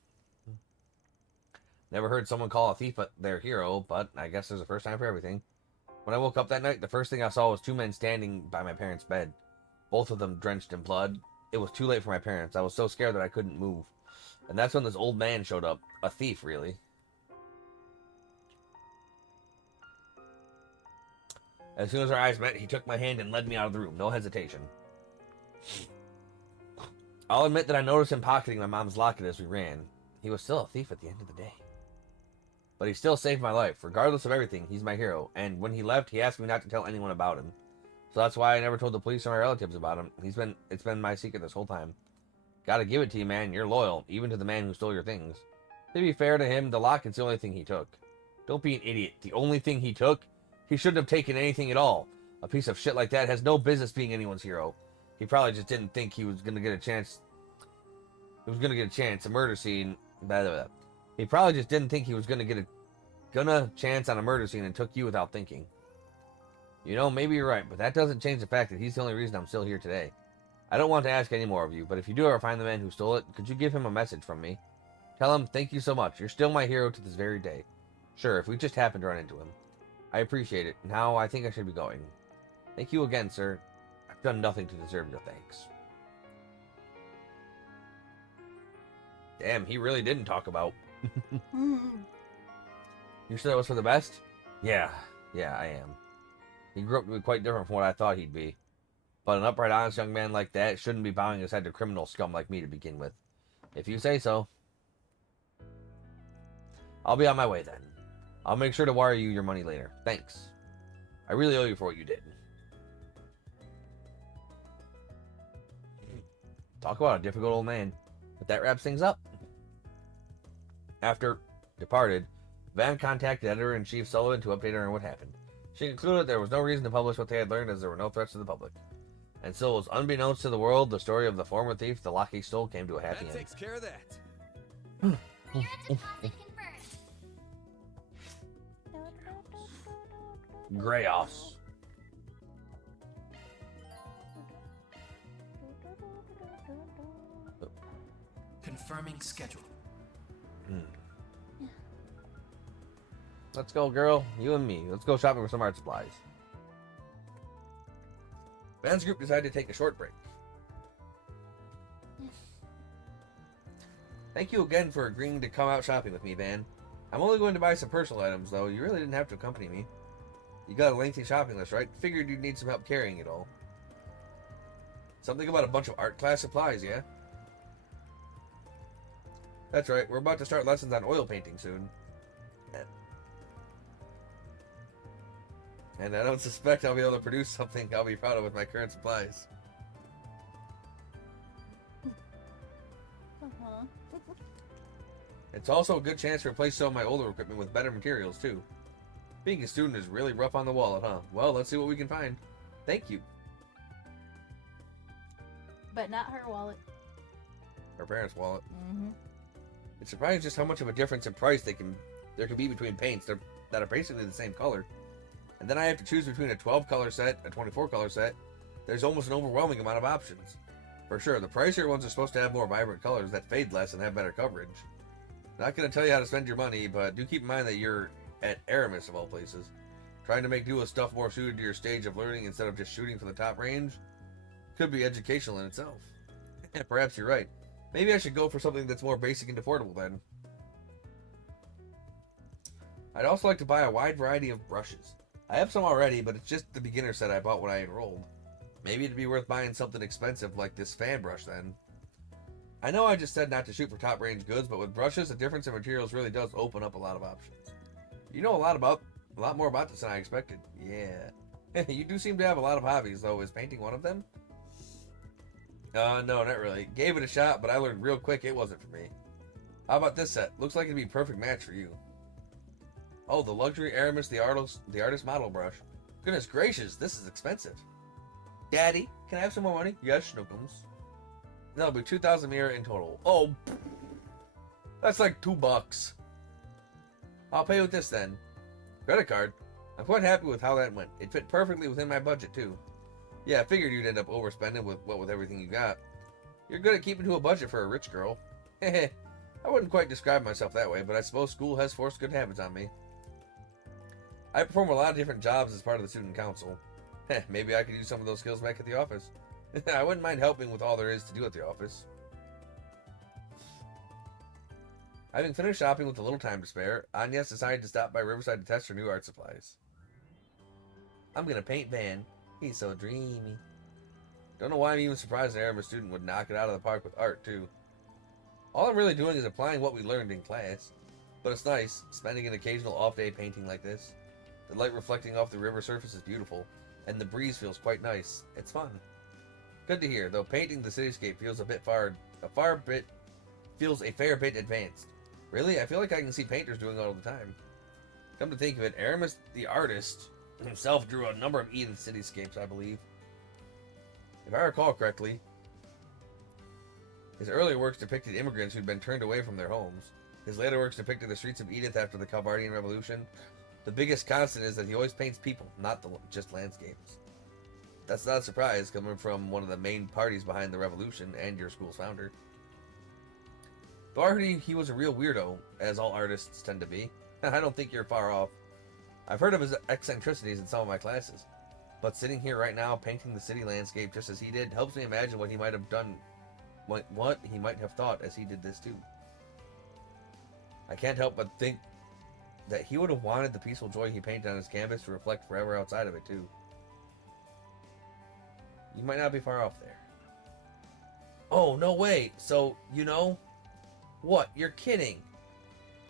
Never heard someone call a thief their hero, but I guess there's a first time for everything. When I woke up that night, the first thing I saw was two men standing by my parents' bed. Both of them drenched in blood. It was too late for my parents. I was so scared that I couldn't move. And that's when this old man showed up. A thief, really. As soon as our eyes met, he took my hand and led me out of the room. No hesitation. I'll admit that I noticed him pocketing my mom's locket as we ran. He was still a thief at the end of the day. But he still saved my life. Regardless of everything, he's my hero. And when he left, he asked me not to tell anyone about him. So that's why I never told the police or my relatives about him. It's been my secret this whole time. Gotta give it to you, man. You're loyal, even to the man who stole your things. To be fair to him, the locket's the only thing he took. Don't be an idiot. The only thing he took? He shouldn't have taken anything at all. A piece of shit like that has no business being anyone's hero. He probably just didn't think he was gonna get a chance. A murder scene. Blah, blah, blah. He probably just didn't think he was gonna get a chance on a murder scene and took you without thinking. You know, maybe you're right, but that doesn't change the fact that he's the only reason I'm still here today. I don't want to ask any more of you, but if you do ever find the man who stole it, could you give him a message from me? Tell him, thank you so much. You're still my hero to this very day. Sure, if we just happen to run into him. I appreciate it. Now I think I should be going. Thank you again, sir. I've done nothing to deserve your thanks. Damn, he really didn't talk about. You sure that was for the best? Yeah, I am. He grew up to be quite different from what I thought he'd be. But an upright, honest young man like that shouldn't be bowing his head to criminal scum like me to begin with. If you say so. I'll be on my way then. I'll make sure to wire you your money later. Thanks. I really owe you for what you did. Talk about a difficult old man. But that wraps things up. After departed, Van contacted editor-in-chief Sullivan to update her on what happened. She concluded there was no reason to publish what they had learned as there were no threats to the public. And so, was unbeknownst to the world, the story of the former thief the lock he stole came to a happy end. That takes care of that. Your deposit confirmed. Grayos. Confirming schedule. Let's go, girl. You and me. Let's go shopping for some art supplies. Van's group decided to take a short break. Thank you again for agreeing to come out shopping with me, Van. I'm only going to buy some personal items, though. You really didn't have to accompany me. You got a lengthy shopping list, right? Figured you'd need some help carrying it all. Something about a bunch of art class supplies, yeah? That's right. We're about to start lessons on oil painting soon. And I don't suspect I'll be able to produce something I'll be proud of with my current supplies. It's also a good chance to replace some of my older equipment with better materials, too. Being a student is really rough on the wallet, huh? Well, let's see what we can find. Thank you. But not her wallet. Her parents' wallet. Mm-hmm. It's surprising just how much of a difference in price there can be between paints that are basically the same color. And then I have to choose between a 12 color set, a 24 color set. There's almost an overwhelming amount of options. For sure, the pricier ones are supposed to have more vibrant colors that fade less and have better coverage. Not going to tell you how to spend your money, but do keep in mind that you're at Aramis of all places. Trying to make do with stuff more suited to your stage of learning instead of just shooting for the top range could be educational in itself. Perhaps you're right. Maybe I should go for something that's more basic and affordable then. I'd also like to buy a wide variety of brushes. I have some already, but it's just the beginner set I bought when I enrolled. Maybe it'd be worth buying something expensive like this fan brush then. I know I just said not to shoot for top range goods, but with brushes, the difference in materials really does open up a lot of options. You know a lot more about this than I expected. Yeah. You do seem to have a lot of hobbies, though. Is painting one of them? No, not really. Gave it a shot, but I learned real quick it wasn't for me. How about this set? Looks like it'd be a perfect match for you. Oh, the luxury Aramis the artist model brush. Goodness gracious, this is expensive. Daddy, can I have some more money? Yes, Snookums. That'll be 2,000 mirror in total. Oh, that's like $2. I'll pay with this then. Credit card. I'm quite happy with how that went. It fit perfectly within my budget too. Yeah, I figured you'd end up overspending with everything you got. You're good at keeping to a budget for a rich girl. Heh. I wouldn't quite describe myself that way, but I suppose school has forced good habits on me. I perform a lot of different jobs as part of the student council. Maybe I could use some of those skills back at the office. I wouldn't mind helping with all there is to do at the office. Having finished shopping with a little time to spare, Agnes decided to stop by Riverside to test her new art supplies. I'm gonna paint Van. He's so dreamy. Don't know why I'm even surprised an Aramis student would knock it out of the park with art, too. All I'm really doing is applying what we learned in class. But it's nice, spending an occasional off-day painting like this. The light reflecting off the river surface is beautiful, and the breeze feels quite nice. It's fun. Good to hear, though painting the cityscape feels a fair bit advanced. Really? I feel like I can see painters doing it all the time. Come to think of it, Aramis the artist himself drew a number of Eden cityscapes, I believe. If I recall correctly, his earlier works depicted immigrants who'd been turned away from their homes. His later works depicted the streets of Edith after the Calvardian Revolution. The biggest constant is that he always paints people, not just landscapes. That's not a surprise, coming from one of the main parties behind the revolution and your school's founder. Though I heard he was a real weirdo, as all artists tend to be. I don't think you're far off. I've heard of his eccentricities in some of my classes, but sitting here right now painting the city landscape just as he did helps me imagine what he might have done, what he might have thought as he did this too. I can't help but think that he would have wanted the peaceful joy he painted on his canvas to reflect forever outside of it too. You might not be far off there. Oh, no way. So, you know? What? You're kidding.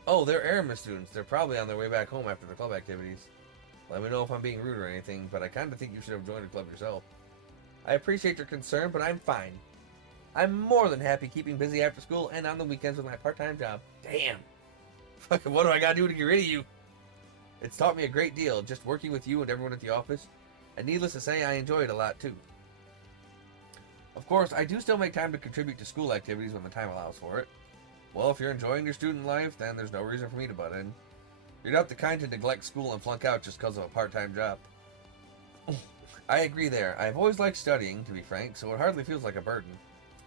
Oh, they're Aramis students. They're probably on their way back home after the club activities. Let me know if I'm being rude or anything, but I kind of think you should have joined a club yourself. I appreciate your concern, but I'm fine. I'm more than happy keeping busy after school and on the weekends with my part-time job. Damn. Fucking what do I gotta do to get rid of you? It's taught me a great deal, just working with you and everyone at the office. And needless to say, I enjoy it a lot too. Of course, I do still make time to contribute to school activities when the time allows for it. Well, if you're enjoying your student life, then there's no reason for me to butt in. You're not the kind to neglect school and flunk out just because of a part-time job. I agree there. I've always liked studying, to be frank, so it hardly feels like a burden.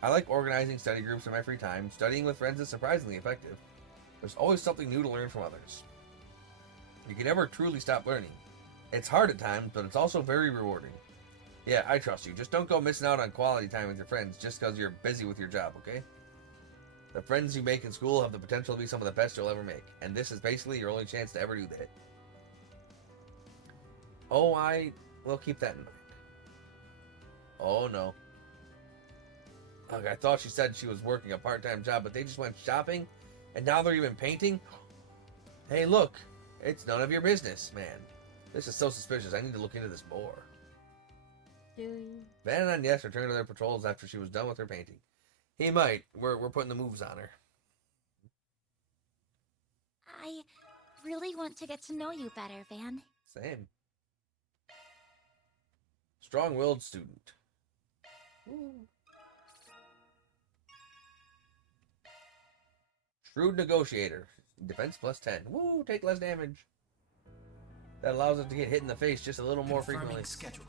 I like organizing study groups in my free time. Studying with friends is surprisingly effective. There's always something new to learn from others. You can never truly stop learning. It's hard at times, but it's also very rewarding. Yeah, I trust you. Just don't go missing out on quality time with your friends just because you're busy with your job, okay? The friends you make in school have the potential to be some of the best you'll ever make, and this is basically your only chance to ever do that. Oh, I will keep that in mind. Oh, no. Okay, I thought she said she was working a part-time job, but they just went shopping, and now they're even painting? Hey, look. It's none of your business, man. This is so suspicious. I need to look into this more. Do you? Van and Agnes returned to their patrols after she was done with her painting. He might. We're putting the moves on her. I really want to get to know you better, Van. Same. Strong-willed student. Ooh. Shrewd negotiator. Defense plus 10. Woo, take less damage. That allows us to get hit in the face just a little more frequently. Schedule.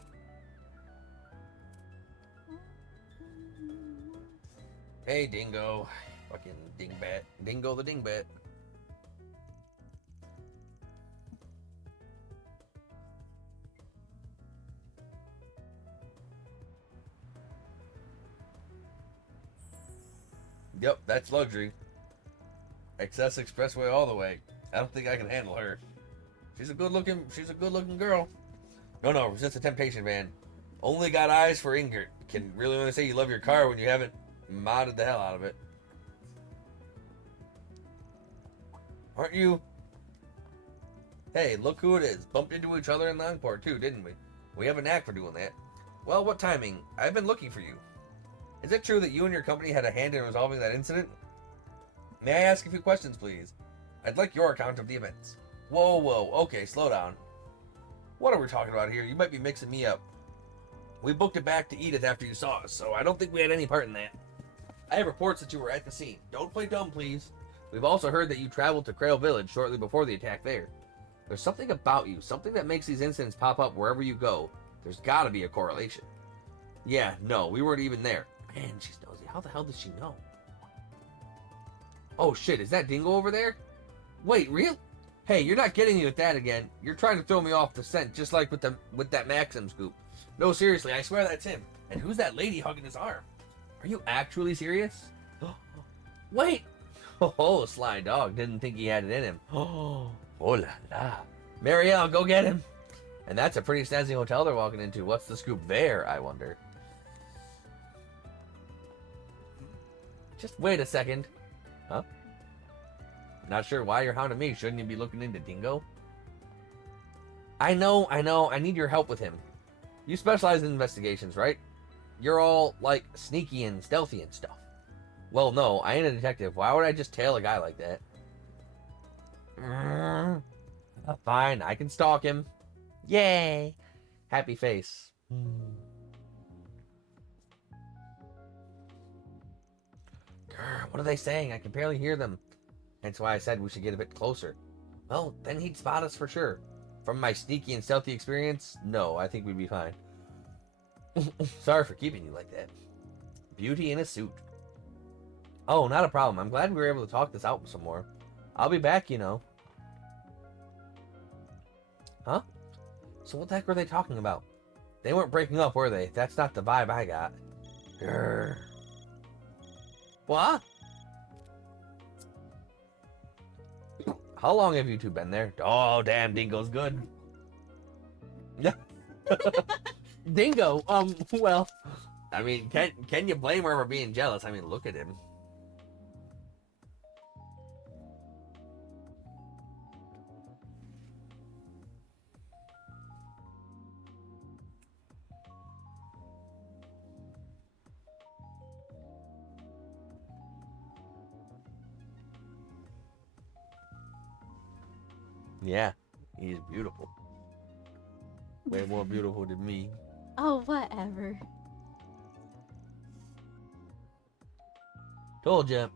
Hey, Dingo. Fucking dingbat. Dingo the dingbat. Yep, that's luxury. Excess Expressway all the way. I don't think I can handle her. She's a good looking girl. No, resist the temptation, man. Only got eyes for Ingrid. Can really only say you love your car when you haven't modded the hell out of it. Aren't you? Hey, look who it is. Bumped into each other in Longport too, didn't we? We have a knack for doing that. Well, what timing? I've been looking for you. Is it true that you and your company had a hand in resolving that incident? May I ask a few questions, please? I'd like your account of the events. Whoa, okay, slow down. What are we talking about here? You might be mixing me up. We booked it back to Edith after you saw us, so I don't think we had any part in that. I have reports that you were at the scene. Don't play dumb, please. We've also heard that you traveled to Crail Village shortly before the attack there. There's something about you, something that makes these incidents pop up wherever you go. There's gotta be a correlation. Yeah, no, we weren't even there. Man, she's nosy. How the hell does she know? Oh shit, is that Dingo over there? Wait, real? Hey, you're not getting me with that again. You're trying to throw me off the scent, just like with that Maxim scoop. No, seriously, I swear that's him. And who's that lady hugging his arm? Are you actually serious? Wait! Oh, sly dog. Didn't think he had it in him. Oh la la. Marielle, go get him. And that's a pretty snazzy hotel they're walking into. What's the scoop there, I wonder? Just wait a second. Huh? Not sure why you're hounding me. Shouldn't you be looking into Dingo? I know. I need your help with him. You specialize in investigations, right? You're all, like, sneaky and stealthy and stuff. Well, no, I ain't a detective. Why would I just tail a guy like that? Fine, I can stalk him. Yay! Happy face. Grr, what are they saying? I can barely hear them. That's why I said we should get a bit closer. Well, then he'd spot us for sure. From my sneaky and stealthy experience, no, I think we'd be fine. Sorry for keeping you like that. Beauty in a suit. Oh, not a problem. I'm glad we were able to talk this out some more. I'll be back, you know. Huh? So what the heck were they talking about? They weren't breaking up, were they? That's not the vibe I got. Grr. What? How long have you two been there? Oh, damn, Dingo's good. Dingo, well, I mean, can you blame her for being jealous? I mean, look at him. Yeah, he's beautiful. Way more beautiful than me. Oh, whatever. Told ya.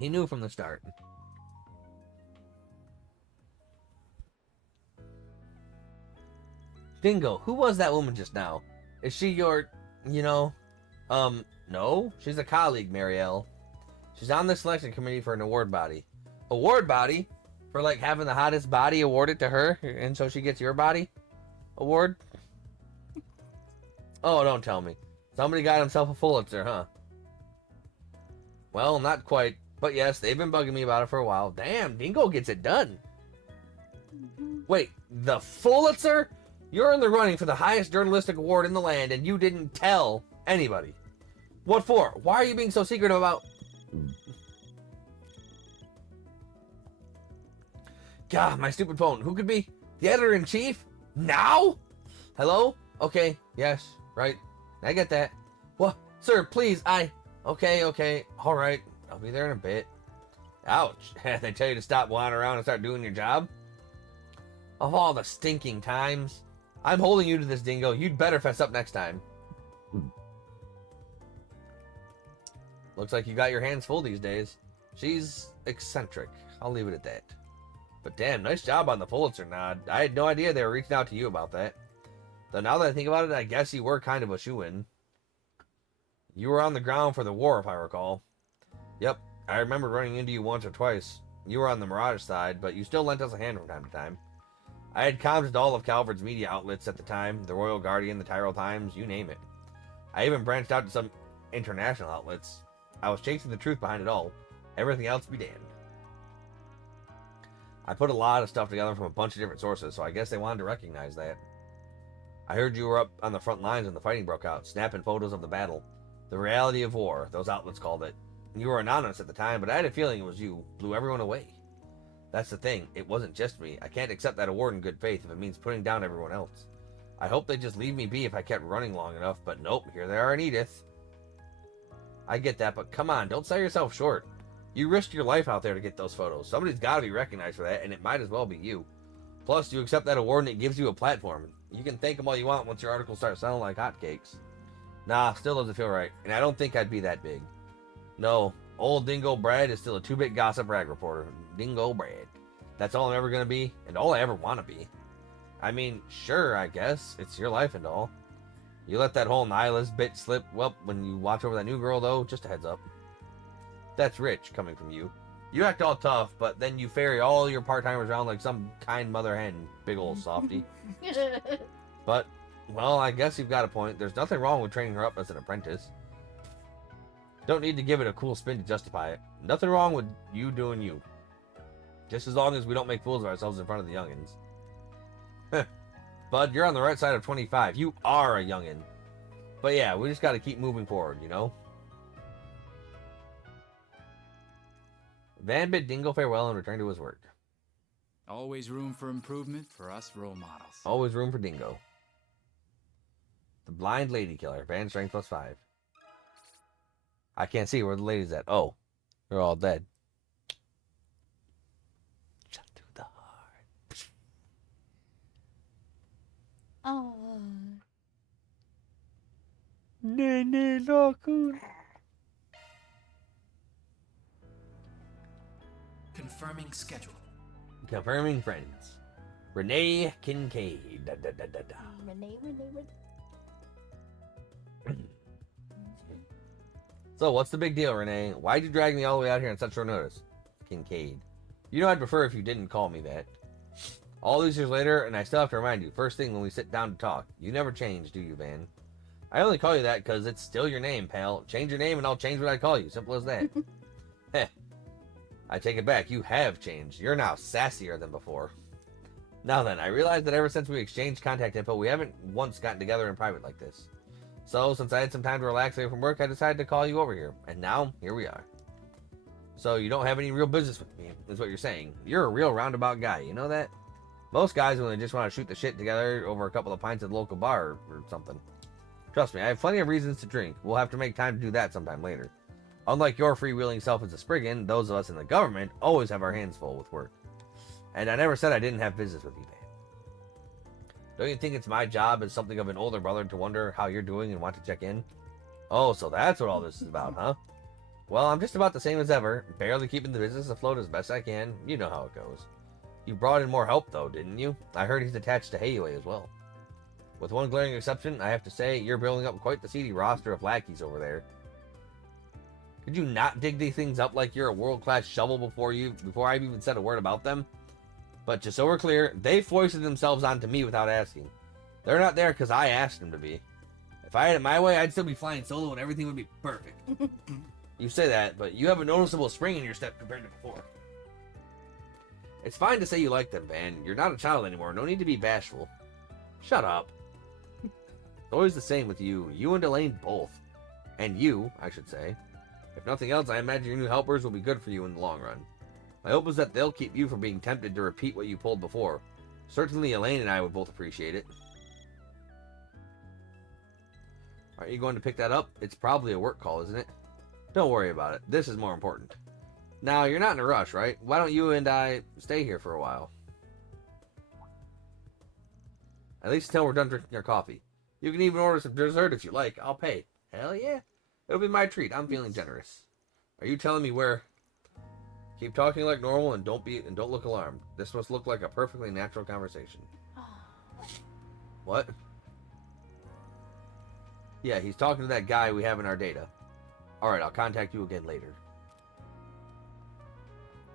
He knew from the start. Dingo, who was that woman just now? Is she your, no? She's a colleague, Marielle. She's on the selection committee for an award body. Award body? For, like, having the hottest body awarded to her, and so she gets your body award? Oh, don't tell me. Somebody got himself a Pulitzer, huh? Well, not quite. But yes, they've been bugging me about it for a while. Damn, Dingo gets it done. Wait, the Pulitzer? You're in the running for the highest journalistic award in the land, and you didn't tell anybody. What for? Why are you being so secretive about... God, my stupid phone. Who could be the editor-in-chief? Now? Hello? Okay, yes, right. I get that. What? Sir, please, Okay, alright. I'll be there in a bit. Ouch. They tell you to stop wandering around and start doing your job? Of all the stinking times. I'm holding you to this, Dingo. You'd better fess up next time. Looks like you got your hands full these days. She's eccentric. I'll leave it at that. But damn, nice job on the Pulitzer nod. I had no idea they were reaching out to you about that. Though now that I think about it, I guess you were kind of a shoo-in. You were on the ground for the war, if I recall. Yep, I remember running into you once or twice. You were on the Mirage side, but you still lent us a hand from time to time. I had comms with all of Calvard's media outlets at the time, the Royal Guardian, the Tyrell Times, you name it. I even branched out to some international outlets. I was chasing the truth behind it all. Everything else be damned. I put a lot of stuff together from a bunch of different sources, so I guess they wanted to recognize that. I heard you were up on the front lines when the fighting broke out, snapping photos of the battle. The reality of war, those outlets called it. You were anonymous at the time, but I had a feeling it was you. Blew everyone away. That's the thing. It wasn't just me. I can't accept that award in good faith if it means putting down everyone else. I hope they just leave me be if I kept running long enough, but nope, here they are in Edith. I get that, but come on, don't sell yourself short. You risked your life out there to get those photos. Somebody's got to be recognized for that, and it might as well be you. Plus, you accept that award and it gives you a platform. You can thank them all you want once your articles start selling like hotcakes. Nah, still doesn't feel right, and I don't think I'd be that big. No, old Dingo Brad is still a two-bit gossip rag reporter. Dingo Brad. That's all I'm ever going to be, and all I ever want to be. I mean, sure, I guess. It's your life and all. You let that whole nihilist bit slip, well, when you watch over that new girl, though, just a heads up. That's rich, coming from you. You act all tough, but then you ferry all your part-timers around like some kind mother hen, big old softy. But, well, I guess you've got a point. There's nothing wrong with training her up as an apprentice. Don't need to give it a cool spin to justify it. Nothing wrong with you doing you. Just as long as we don't make fools of ourselves in front of the youngins. Bud, you're on the right side of 25. You are a youngin. But yeah, we just got to keep moving forward, you know? Van bid Dingo farewell and returned to his work. Always room for improvement for us role models. Always room for Dingo. The blind lady killer. Van strength +5. I can't see where the lady's at. Oh, they're all dead. Shot through the heart. Oh. Nene Lockwood. Confirming schedule. Confirming friends. Renee Kincaid. Da, da, da, da, da. Renee. So, what's the big deal, Renee? Why'd you drag me all the way out here on such short notice? Kincaid. You know I'd prefer if you didn't call me that. All these years later, and I still have to remind you, first thing when we sit down to talk, you never change, do you, Van? I only call you that because it's still your name, pal. Change your name and I'll change what I call you. Simple as that. Heh. I take it back. You have changed. You're now sassier than before. Now then, I realize that ever since we exchanged contact info, we haven't once gotten together in private like this. So, since I had some time to relax away from work, I decided to call you over here. And now, here we are. So, you don't have any real business with me, is what you're saying. You're a real roundabout guy, you know that? Most guys only just want to shoot the shit together over a couple of pints at the local bar or something. Trust me, I have plenty of reasons to drink. We'll have to make time to do that sometime later. Unlike your freewheeling self as a Spriggan, those of us in the government always have our hands full with work. And I never said I didn't have business with you, Van. Don't you think it's my job as something of an older brother to wonder how you're doing and want to check in? Oh, so that's what all this is about, huh? Well, I'm just about the same as ever, barely keeping the business afloat as best I can. You know how it goes. You brought in more help, though, didn't you? I heard he's attached to Hayway as well. With one glaring exception, I have to say, you're building up quite the seedy roster of lackeys over there. Could you not dig these things up like you're a world-class shovel before I've even said a word about them? But just so we're clear, they foisted themselves onto me without asking. They're not there because I asked them to be. If I had it my way, I'd still be flying solo and everything would be perfect. You say that, but you have a noticeable spring in your step compared to before. It's fine to say you like them, Van. You're not a child anymore. No need to be bashful. Shut up. It's always the same with you. You and Elaine both. And you, I should say. If nothing else, I imagine your new helpers will be good for you in the long run. My hope is that they'll keep you from being tempted to repeat what you pulled before. Certainly Elaine and I would both appreciate it. Aren't you going to pick that up? It's probably a work call, isn't it? Don't worry about it. This is more important. Now, you're not in a rush, right? Why don't you and I stay here for a while? At least until we're done drinking our coffee. You can even order some dessert if you like. I'll pay. Hell yeah. It'll be my treat. I'm feeling generous. Are you telling me where? Keep talking like normal and don't look alarmed. This must look like a perfectly natural conversation. What? Yeah, he's talking to that guy we have in our data. Alright, I'll contact you again later.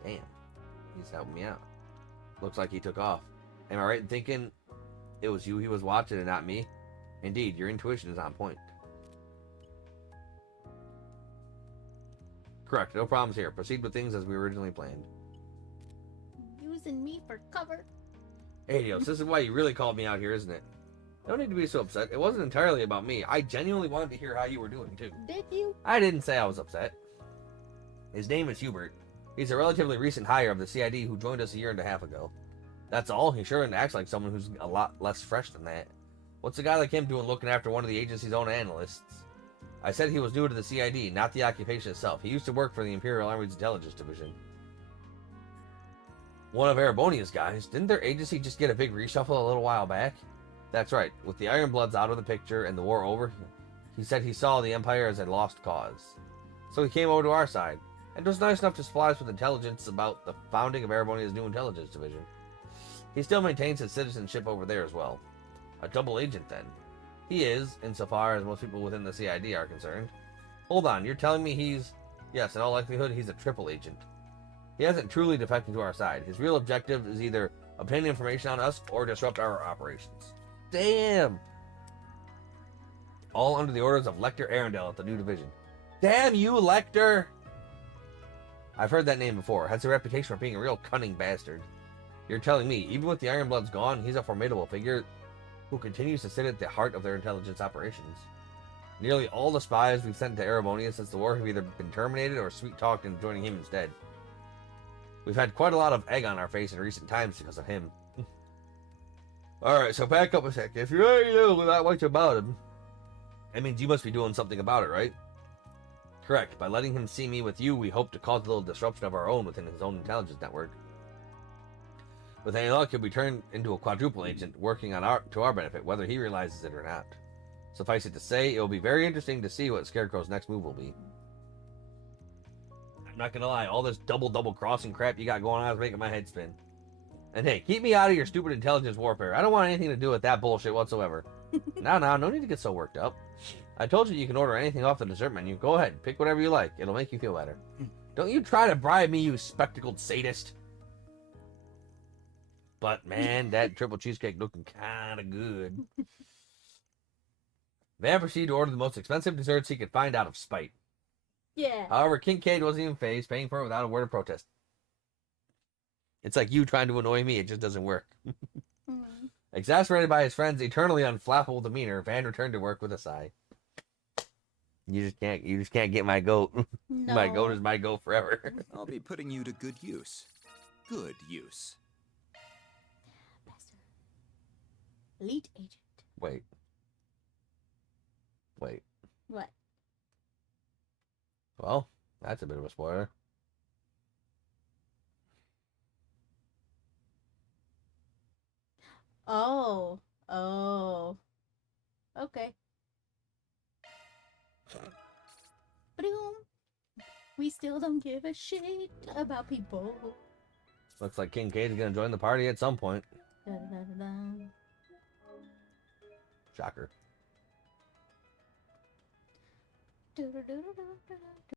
Damn. He's helping me out. Looks like he took off. Am I right in thinking it was you he was watching and not me? Indeed, your intuition is on point. Correct, no problems here. Proceed with things as we originally planned. Using me for cover. Hey, Dios, this is why you really called me out here, isn't it? No need to be so upset. It wasn't entirely about me. I genuinely wanted to hear how you were doing, too. Did you? I didn't say I was upset. His name is Hubert. He's a relatively recent hire of the CID who joined us a year and a half ago. That's all. He sure acts like someone who's a lot less fresh than that. What's a guy like him doing looking after one of the agency's own analysts? I said he was new to the CID, not the occupation itself. He used to work for the Imperial Army's Intelligence Division. One of Erebonia's guys. Didn't their agency just get a big reshuffle a little while back? That's right. With the Iron Bloods out of the picture and the war over, he said he saw the Empire as a lost cause. So he came over to our side, and was nice enough to supply us with intelligence about the founding of Erebonia's new intelligence division. He still maintains his citizenship over there as well. A double agent, then. He is, insofar as most people within the CID are concerned. Hold on, you're telling me he's... Yes, in all likelihood, he's a triple agent. He hasn't truly defected to our side. His real objective is either obtain information on us or disrupt our operations. Damn! All under the orders of Lecter Arundel at the new division. Damn you, Lecter! I've heard that name before. Has a reputation for being a real cunning bastard. You're telling me, even with the Iron Bloods gone, he's a formidable figure who continues to sit at the heart of their intelligence operations. Nearly all the spies we've sent to Erebonia since the war have either been terminated or sweet-talked into joining him instead. We've had quite a lot of egg on our face in recent times because of him. Alright, so back up a sec. If you already know that much about him, that means you must be doing something about it, right? Correct. By letting him see me with you, we hope to cause a little disruption of our own within his own intelligence network. With any luck, he'll be turned into a quadruple agent, working on to our benefit, whether he realizes it or not. Suffice it to say, it will be very interesting to see what Scarecrow's next move will be. I'm not gonna lie, all this double crossing crap you got going on is making my head spin. And hey, keep me out of your stupid intelligence warfare. I don't want anything to do with that bullshit whatsoever. Now, no need to get so worked up. I told you can order anything off the dessert menu. Go ahead, pick whatever you like. It'll make you feel better. Don't you try to bribe me, you spectacled sadist. But man, that triple cheesecake looking kind of good. Van proceeded to order the most expensive desserts he could find out of spite. Yeah. However, Kincaid wasn't even phased, paying for it without a word of protest. It's like you trying to annoy me, it just doesn't work. Exasperated by his friend's eternally unflappable demeanor, Van returned to work with a sigh. You just can't get my goat. No. My goat is my goat forever. I'll be putting you to good use. Good use. Elite agent. Wait. What? Well, that's a bit of a spoiler. Oh. Okay. Ba-doom. We still don't give a shit about people. Looks like Kincaid's gonna join the party at some point. Da-da-da-da-da. Shocker. Do-do-do-do-do-do-do.